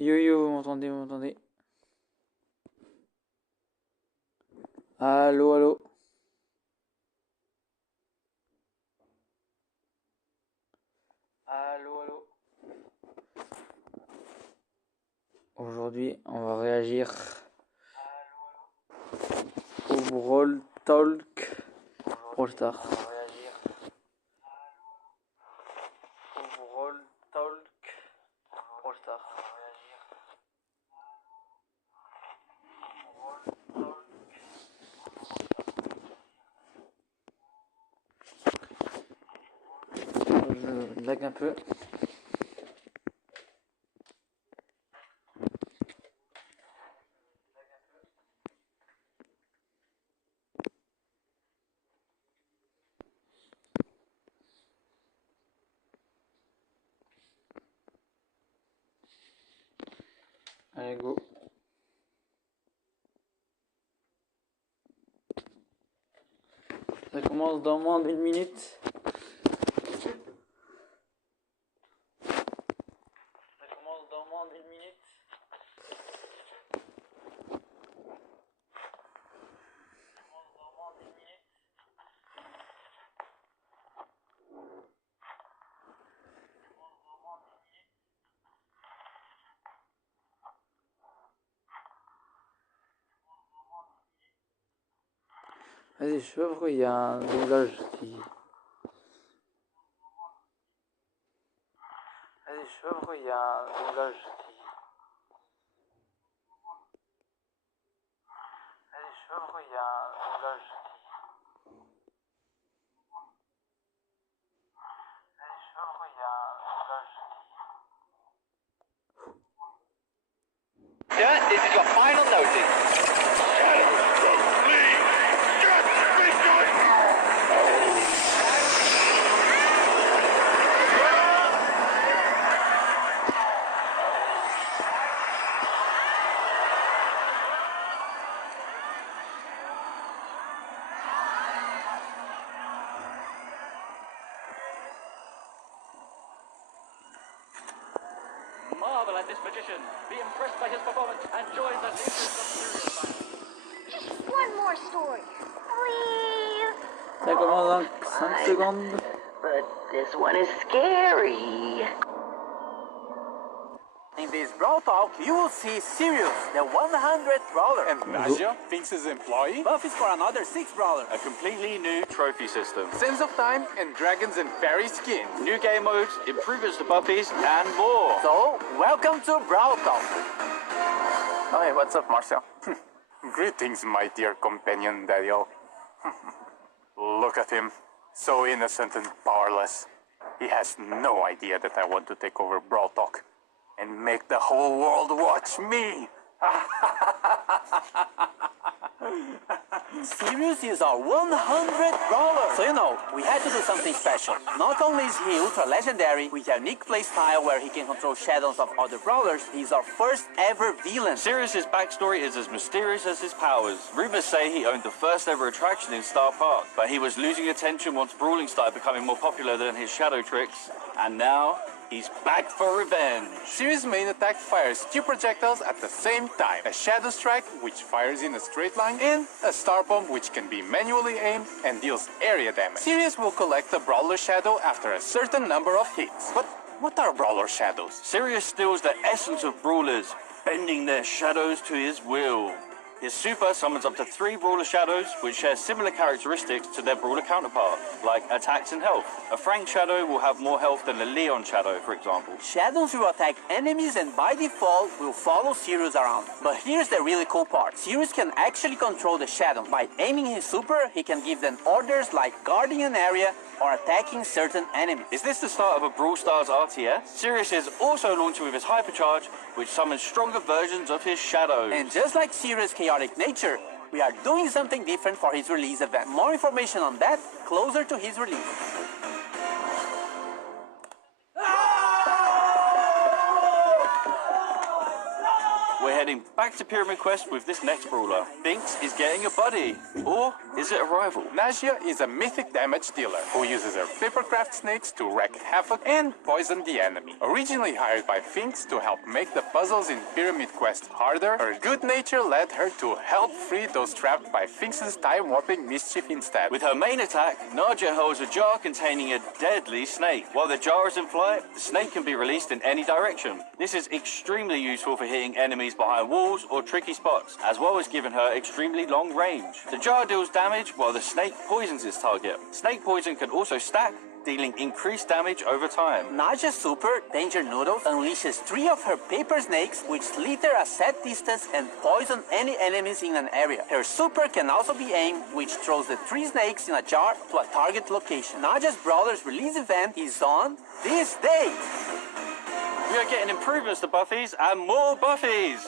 Yo yo, vous m'entendez, vous m'entendez? Allô, allô? Allô, allô? Aujourd'hui, on va réagir au Brawl Talk Brawl Stars. Brawl Talk Brawl Stars. Je lag un peu. Allez, go. Ça commence dans moins d'une minute. Vas-y, je sais pas pourquoi il y a un doublage qui... Vas-y, je sais pas pourquoi il y a un doublage qui... Vas-y, je sais pas pourquoi il y a un doublage qui... Vas-y, je sais pas pourquoi il y a un doublage qui... Yeah, this is your final notice. Marvel at this magician. Be impressed by his performance and join the legions of serious fans. Just one more story, please. Ça commence dans 5 secondes. But this one is scary. In this Brawl Talk, you will see Sirius, the 100th brawler. And Naja thinks his employee? Buff is for another 6 brawler. A completely new trophy system. Sense of time and dragons and fairy skins. New game modes, improvements to buffies, and more. So, welcome to Brawl Talk. Oh, hey, what's up, Marcel? Greetings, my dear companion, Daniel. Look at him. So innocent and powerless. He has no idea that I want to take over Brawl Talk and make the whole world watch me. Sirius is our 100th brawler. So we had to do something special. Not only is he ultra legendary, with a unique playstyle where he can control shadows of other brawlers, he's our first ever villain. Sirius's backstory is as mysterious as his powers. Rumors say he owned the first ever attraction in Star Park, but he was losing attention once brawling started becoming more popular than his shadow tricks, and now he's back for revenge. Sirius' main attack fires 2 projectiles at the same time. A Shadow Strike, which fires in a straight line, and a Star Bomb, which can be manually aimed and deals area damage. Sirius will collect a Brawler Shadow after a certain number of hits. But what are Brawler Shadows? Sirius steals the essence of brawlers, bending their shadows to his will. His super summons up to 3 brawler shadows, which share similar characteristics to their brawler counterpart, like attacks and health. A Frank shadow will have more health than a Leon shadow, for example. Shadows will attack enemies and by default will follow Sirius around. But here's the really cool part. Sirius can actually control the shadow. By aiming his super, he can give them orders like guarding an area or attacking certain enemies. Is this the start of a Brawl Stars RTS? Sirius is also launching with his Hypercharge, which summons stronger versions of his shadows. And just like Sirius' chaotic nature, we are doing something different for his release event. More information on that closer to his release. We're heading back to Pyramid Quest with this next brawler. Binks is getting a buddy. Or is it a rival? Nagia is a mythic damage dealer who uses her papercraft snakes to wreak havoc and poison the enemy. Originally hired by Finks to help make the puzzles in Pyramid Quest harder, her good nature led her to help free those trapped by Finks' time-warping mischief instead. With her main attack, Nagia holds a jar containing a deadly snake. While the jar is in flight, the snake can be released in any direction. This is extremely useful for hitting enemies behind walls or tricky spots, as well as giving her extremely long range. The jar deals damage while the snake poisons its target. Snake poison can also stack, dealing increased damage over time. Nagia's super, Danger Noodles, unleashes 3 of her paper snakes, which slither a set distance and poison any enemies in an area. Her super can also be aimed, which throws the 3 snakes in a jar to a target location. Nagia's Brawler's release event is on this day. We are getting improvements to buffies and more buffies!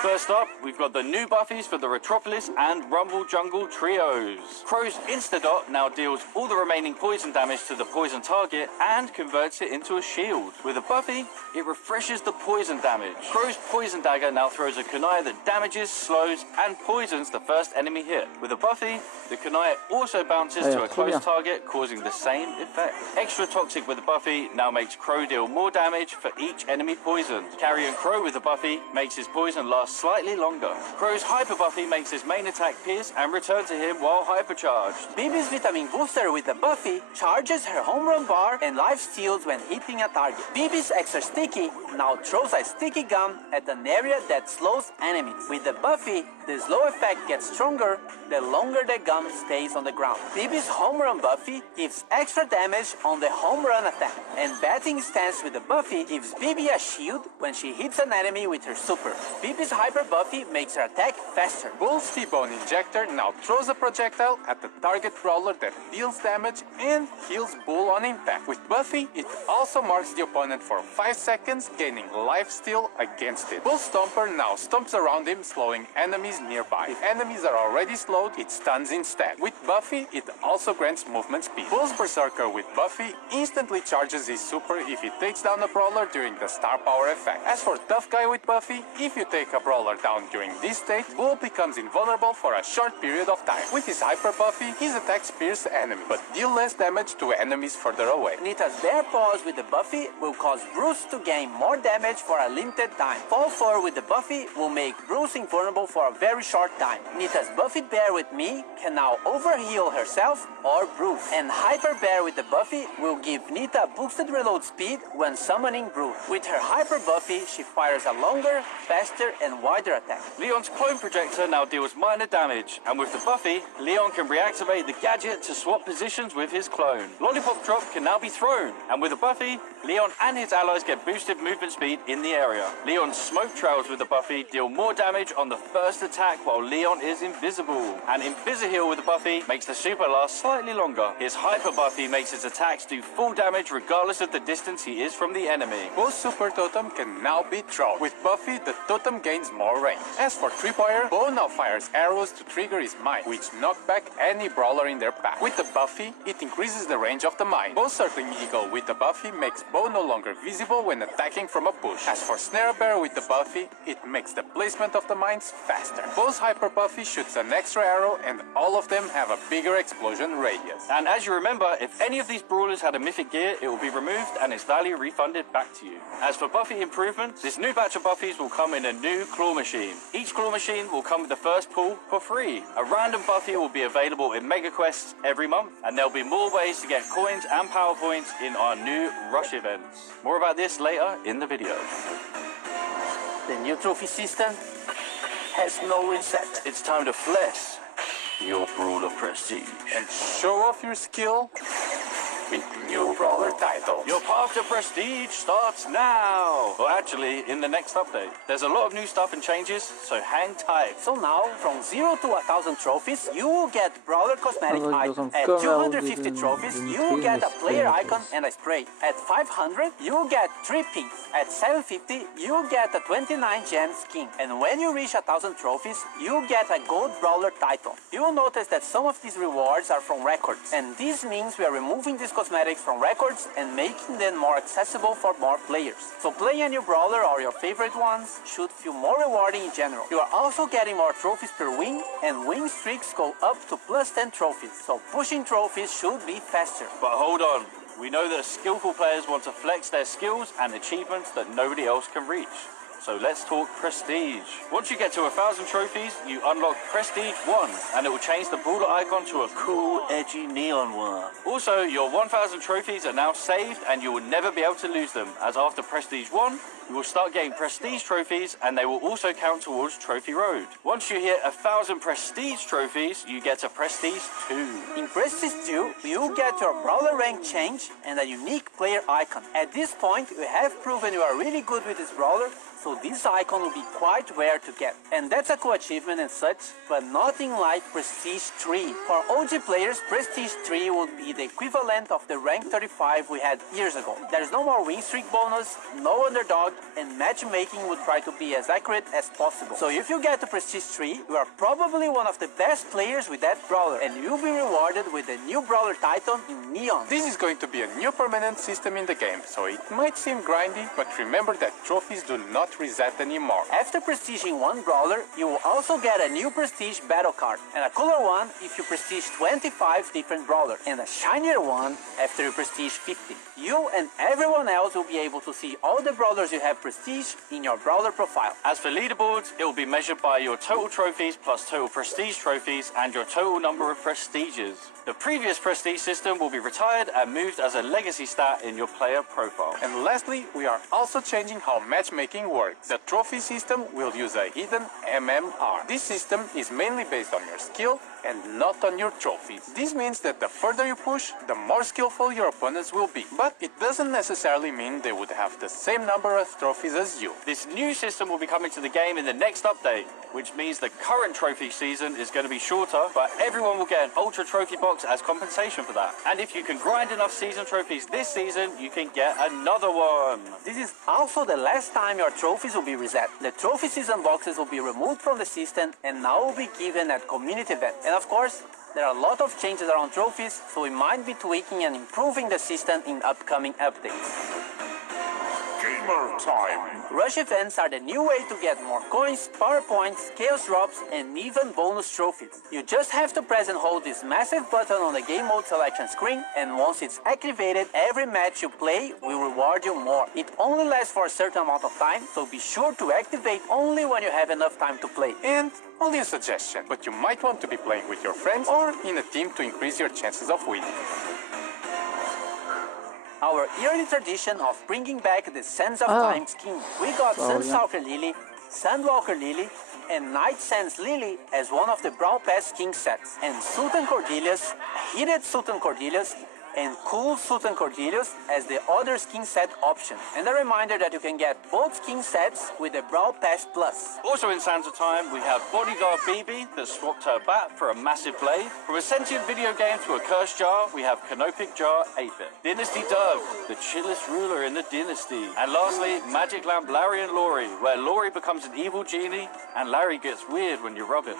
First up, we've got the new buffies for the Retropolis and Rumble Jungle trios. Crow's Instadot now deals all the remaining poison damage to the poison target and converts it into a shield. With a buffy, it refreshes the poison damage. Crow's Poison Dagger now throws a kunai that damages, slows, and poisons the first enemy hit. With a buffy, the kunai also bounces to a close target, causing the same effect. Extra Toxic with a buffy now makes Crow deal more damage for each enemy poisoned. Carrying Crow with a buffy makes his poison last slightly longer. Crow's Hyper Buffy makes his main attack pierce and return to him while hypercharged. Bibi's Vitamin Booster with a buffy charges her home run bar and life steals when hitting a target. Bibi's Extra Sticky now throws a sticky gum at an area that slows enemies. With the buffy, the slow effect gets stronger the longer the gum stays on the ground. Bibi's Home Run Buffy gives extra damage on the home run attack. And Batting Stance with the buffy gives Bibi a shield when she hits an enemy with her super. Bibi's Hyper Buffy makes her attack faster. Bull's T-Bone Injector now throws a projectile at the target brawler that deals damage and heals Bull on impact. With Buffy, it also marks the opponent for 5 seconds, gaining life steal against it. Bull Stomper now stomps around him, slowing enemies nearby. If enemies are already slowed, it stuns instead. With Buffy, it also grants movement speed. Bull's Berserker with Buffy instantly charges his super if he takes down a brawler during the star power effect. As for Tough Guy with Buffy, if you take a brawler down during this state, Bull becomes invulnerable for a short period of time. With his Hyper Buffy, his attacks pierce enemies, but deal less damage to enemies further away. Nita's Bear Paws with the buffy will cause Bruce to gain more damage for a limited time. Fall 4 with the buffy will make Bruce invulnerable for a very short time. Nita's Buffy Bear with me can now overheal herself or Bruce. And Hyper Bear with the buffy will give Nita boosted reload speed when summoning Bruce. With her Hyper Buffy, she fires a longer, faster, and wider attack. Leon's Clone Projector now deals minor damage, and with the buffy, Leon can reactivate the gadget to swap positions with his clone. Lollipop Drop can now be thrown, and with a buffy, Leon and his allies get boosted movement speed in the area. Leon's Smoke Trails with the buffy deal more damage on the first attack while Leon is invisible. And Invisiheal with the buffy makes the super last slightly longer. His Hyper Buffy makes his attacks do full damage regardless of the distance he is from the enemy. Both Super Totem can now be thrown. With Buffy, the totem gains more range. As for Tripwire, Bo now fires arrows to trigger his mine, which knock back any brawler in their path. With the Buffy, it increases the range of the mine. Bo's Circling Eagle with the Buffy makes Bo no longer visible when attacking from a bush. As for Snare Bear with the Buffy, it makes the placement of the mines faster. Bo's Hyper Buffy shoots an extra arrow, and all of them have a bigger explosion radius. And as you remember, if any of these brawlers had a mythic gear, it will be removed and its value refunded back to you. As for Buffy improvements, this new batch of Buffies will come in a new claw machine. Each claw machine will come with the first pull for free. A random Buffy will be available in Mega Quests every month, and there'll be more ways to get coins and power points in our new Rush events. More about this later in the video. The new trophy system has no reset. It's time to flex your Brawler prestige. And show off your skill with new brawler titles. Your path to prestige starts now! Well, actually, in the next update. There's a lot of new stuff and changes, so hang tight. So now, from 0 to 1000 trophies, you will get Brawler Cosmetic Ale items. to At są 250 kamery, trophies, więc you will get a filmy player z icon and a spray. At 500, you will get 3 pins. At 750, you will get a 29 gem skin. And when you reach 1000 trophies, you will get a gold Brawler title. You will notice that some of these rewards are from records, and this means we are removing these cosmetics from records and making them more accessible for more players. So playing a new brawler or your favorite ones should feel more rewarding in general. You are also getting more trophies per win, and win streaks go up to plus 10 trophies, so pushing trophies should be faster. But hold on, we know that skillful players want to flex their skills and achievements that nobody else can reach. So let's talk Prestige. Once you get to 1,000 trophies, you unlock Prestige 1, and it will change the brawler icon to a cool, edgy neon one. Also, your 1,000 trophies are now saved, and you will never be able to lose them, as after Prestige 1, you will start getting Prestige trophies, and they will also count towards Trophy Road. Once you hit 1,000 Prestige trophies, you get a Prestige 2. In Prestige 2, you get your brawler rank change and a unique player icon. At this point, you have proven you are really good with this brawler, so this icon will be quite rare to get. And that's a cool achievement and such, but nothing like Prestige 3. For OG players, Prestige 3 would be the equivalent of the rank 35 we had years ago. There's no more win streak bonus, no underdog, and matchmaking would try to be as accurate as possible. So if you get to Prestige 3, you are probably one of the best players with that brawler, and you'll be rewarded with the new brawler title in Neon. This is going to be a new permanent system in the game, so it might seem grindy, but remember that trophies do not reset anymore. After prestiging one brawler, you will also get a new prestige battle card, and a cooler one if you prestige 25 different brawlers, and a shinier one after you prestige 50. You and everyone else will be able to see all the brawlers you have prestige in your brawler profile. As for leaderboards, it will be measured by your total trophies plus total prestige trophies and your total number of prestiges. The previous prestige system will be retired and moved as a legacy stat in your player profile. And lastly, we are also changing how matchmaking works. The trophy system will use a hidden MMR. This system is mainly based on your skill and not on your trophies. This means that the further you push, the more skillful your opponents will be. But it doesn't necessarily mean they would have the same number of trophies as you. This new system will be coming to the game in the next update, which means the current trophy season is going to be shorter, but everyone will get an ultra trophy box as compensation for that. And if you can grind enough season trophies this season, you can get another one. This is also the last time your trophies will be reset. The trophy season boxes will be removed from the system and now will be given at community events. And of course, there are a lot of changes around trophies, so we might be tweaking and improving the system in upcoming updates. Gamer time! Rush events are the new way to get more coins, power points, chaos drops, and even bonus trophies. You just have to press and hold this massive button on the game mode selection screen, and once it's activated, every match you play will reward you more. It only lasts for a certain amount of time, so be sure to activate only when you have enough time to play. And only a suggestion, but you might want to be playing with your friends or in a team to increase your chances of winning. Our yearly tradition of bringing back the Sands of Time skin. We got Oh, Sunstalker Lily, Sandwalker Lily, and Night Sands Lily as one of the Brawl Pass skin sets, and Sultan Cordelius, Heated Sultan Cordelius, and Cool Sultan Cordelius as the other skin set option. And a reminder that you can get both skin sets with the Brawl Pass Plus. Also in Sands of Time, we have Bodyguard BB that swapped her bat for a massive blade. From a sentient video game to a cursed jar, we have Canopic Jar 8-bit. Dynasty Dove, the chillest ruler in the dynasty. And lastly, Magic Lamp Larry and Laurie, where Laurie becomes an evil genie and Larry gets weird when you rub him.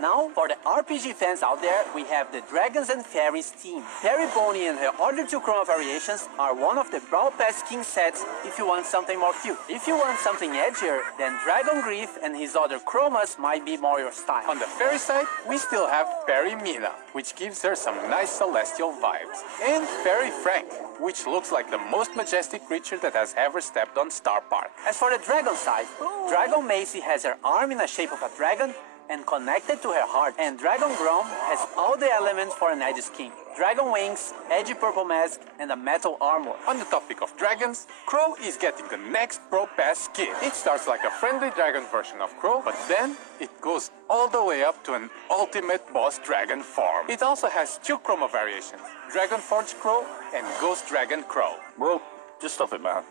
Now, for the RPG fans out there, we have the Dragons and Fairies team. Fairy Bonnie and her other two chroma variations are one of the Brawl Pass skin sets if you want something more cute. If you want something edgier, then Dragon Grief and his other chromas might be more your style. On the fairy side, we still have Fairy Mina, which gives her some nice celestial vibes. And Fairy Frank, which looks like the most majestic creature that has ever stepped on Star Park. As for the Dragon side, Dragon Macy has her arm in the shape of a dragon and connected to her heart, and Dragon Grom has all the elements for an edgy skin. Dragon wings, edgy purple mask, and a metal armor. On the topic of dragons, Crow is getting the next Pro Pass skin. It starts like a friendly dragon version of Crow, but then it goes all the way up to an ultimate boss dragon form. It also has two chroma variations, Dragon Forge Crow and Ghost Dragon Crow. Bro, just stop it, man.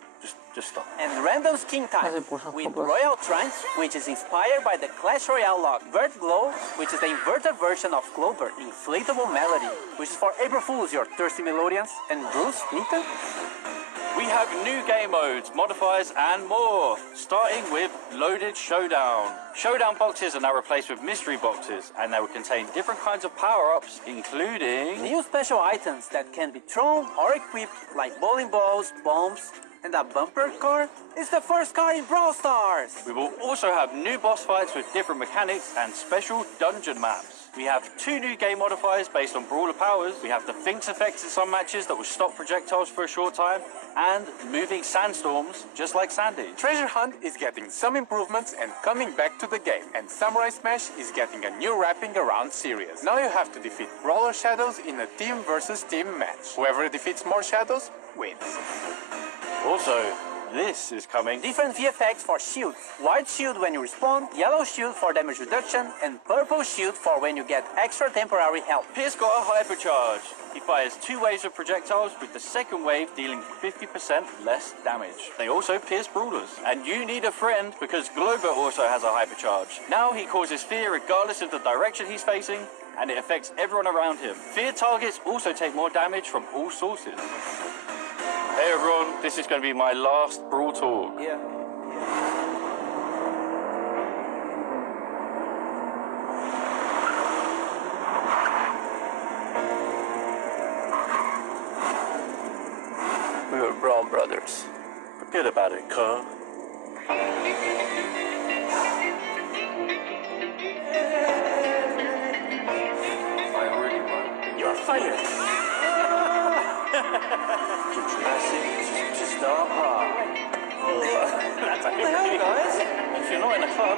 Just stop. And random skin type with Royal Trance, which is inspired by the Clash Royale lock. Vert Glow, which is the inverted version of Clover. Inflatable Melody, which is for April Fools, your thirsty melodians. And Bruce Newton. We have new game modes, modifiers, and more. Starting with Loaded Showdown. Showdown boxes are now replaced with mystery boxes, and they will contain different kinds of power-ups, including New special items that can be thrown or equipped, like bowling balls, bombs, and a bumper car is the first car in Brawl Stars. We will also have new boss fights with different mechanics and special dungeon maps. We have 2 new game modifiers based on brawler powers. We have the Finks effect in some matches that will stop projectiles for a short time, and moving sandstorms, just like Sandy. Treasure Hunt is getting some improvements and coming back to the game, and Samurai Smash is getting a new wrapping around Sirius. Now you have to defeat Brawler Shadows in a team versus team match. Whoever defeats more shadows wins. Also, this is coming. Different VFX for shields. White shield when you respawn, yellow shield for damage reduction, and purple shield for when you get extra temporary health. Pierce got a hypercharge. He fires 2 waves of projectiles, with the second wave dealing 50% less damage. They also pierce brawlers. And you need a friend, because Glover also has a hypercharge. Now he causes fear regardless of the direction he's facing, and it affects everyone around him. Fear targets also take more damage from all sources. Hey everyone, this is going to be my last Brawl talk. Yeah. We were Brawl brothers. Forget about it, cuz. You're fired. Just stop. That's a hit, guys. If you're not in a club,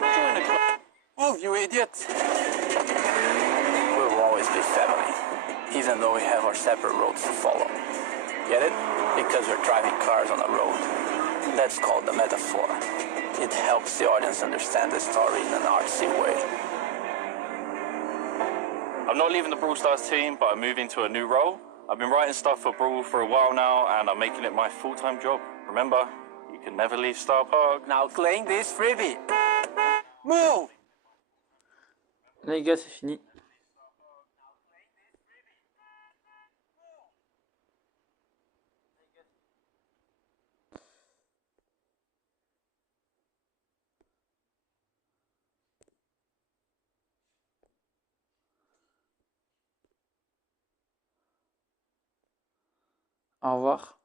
join a club. Oh, you idiot! We will always be family, even though we have our separate roads to follow. Get it? Because we're driving cars on a road. That's called the metaphor. It helps the audience understand the story in an artsy way. I'm not leaving the Brawl Stars team, but I'm moving to a new role. I've been writing stuff for Brawl for a while now, and I'm making it my full-time job. Remember, you can never leave Star Park. Now claim this freebie. Move! Les gars, c'est fini. Au revoir.